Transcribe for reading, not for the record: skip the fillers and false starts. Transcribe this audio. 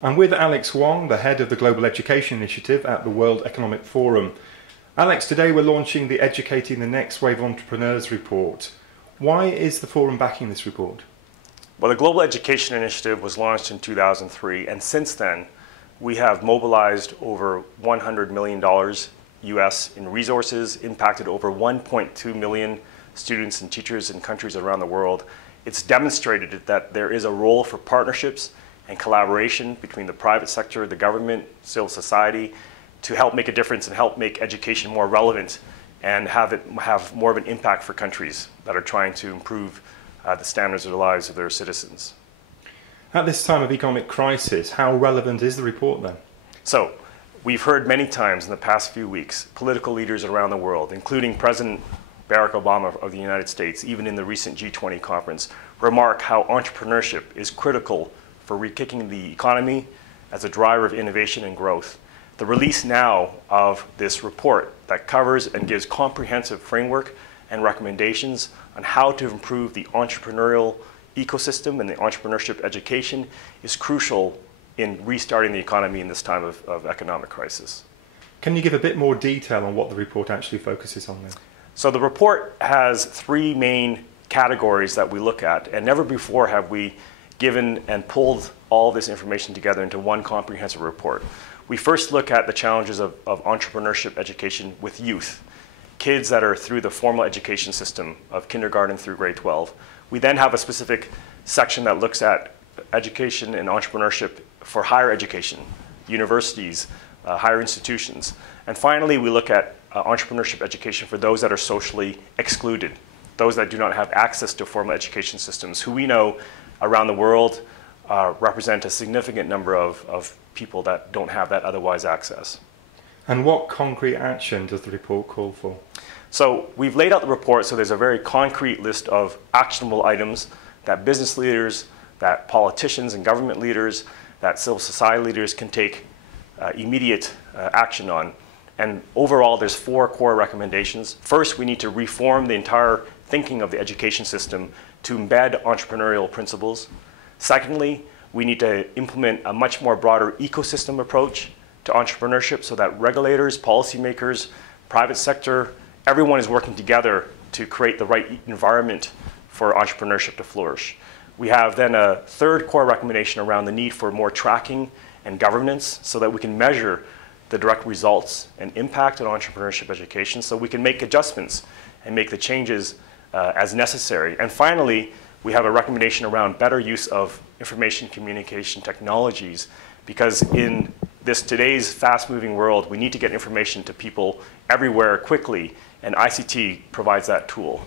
I'm with Alex Wong, the head of the Global Education Initiative at the World Economic Forum. Alex, today we're launching the Educating the Next Wave Entrepreneurs report. Why is the forum backing this report? Well, the Global Education Initiative was launched in 2003, and since then we have mobilized over $100 million US in resources, impacted over 1.2 million students and teachers in countries around the world. It's demonstrated that there is a role for partnerships and collaboration between the private sector, the government, civil society, to help make a difference and help make education more relevant and have more of an impact for countries that are trying to improve the standards of the lives of their citizens. At this time of economic crisis, how relevant is the report then? So, we've heard many times in the past few weeks, political leaders around the world, including President Barack Obama of the United States, even in the recent G20 conference, remark how entrepreneurship is critical for re-kicking the economy as a driver of innovation and growth. The release now of this report that covers and gives comprehensive framework and recommendations on how to improve the entrepreneurial ecosystem and the entrepreneurship education is crucial in restarting the economy in this time of economic crisis. Can you give a bit more detail on what the report actually focuses on then? So the report has three main categories that we look at, and never before have we given and pulled all this information together into one comprehensive report. We first look at the challenges of entrepreneurship education with youth, kids that are through the formal education system of kindergarten through grade 12. We then have a specific section that looks at education and entrepreneurship for higher education, universities, higher institutions. And finally, we look at entrepreneurship education for those that are socially excluded, those that do not have access to formal education systems, who we know around the world represent a significant number of people that don't have that otherwise access. And what concrete action does the report call for? So we've laid out the report so there's a very concrete list of actionable items that business leaders, that politicians and government leaders, that civil society leaders can take immediate action on. And overall, there's four core recommendations. First, we need to reform the entire thinking of the education system to embed entrepreneurial principles. Secondly, we need to implement a much more broader ecosystem approach to entrepreneurship so that regulators, policymakers, private sector, everyone is working together to create the right environment for entrepreneurship to flourish. We have then a third core recommendation around the need for more tracking and governance so that we can measure the direct results and impact on entrepreneurship education so we can make adjustments and make the changes as necessary. And finally, we have a recommendation around better use of information communication technologies, because in today's fast-moving world, we need to get information to people everywhere quickly, and ICT provides that tool.